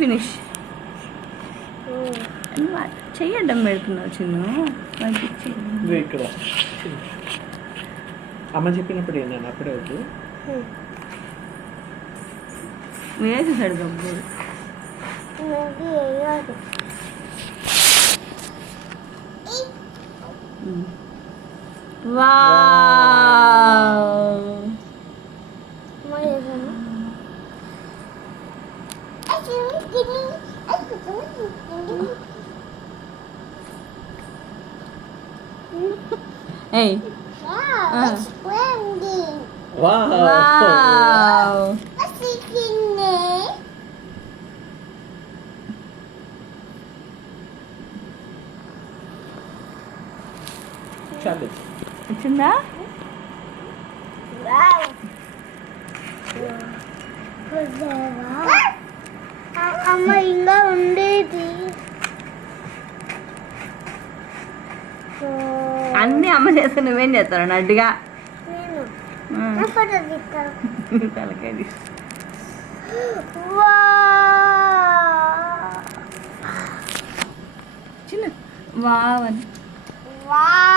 Finish. చెయ్యడం పెడుతున్నావు చిన్ను. ఇక్కడ అమ్మ చెప్పినప్పుడు ఏంటండి అప్పుడే వద్దు వేసేసాడు గబ్బోడు. Hey. Wow, it's splendid. Wow. What's it in there? చాలు వచ్చిందా? Wow. అమ్మ ఇంకా ఉండేది. అన్నీ అమ్మ చేస్తే నువ్వేం చేస్తావు నడ్డుగా? నేను ఫోటో తీస్తాను. తలకాయ చిన్న వావని. వావ్.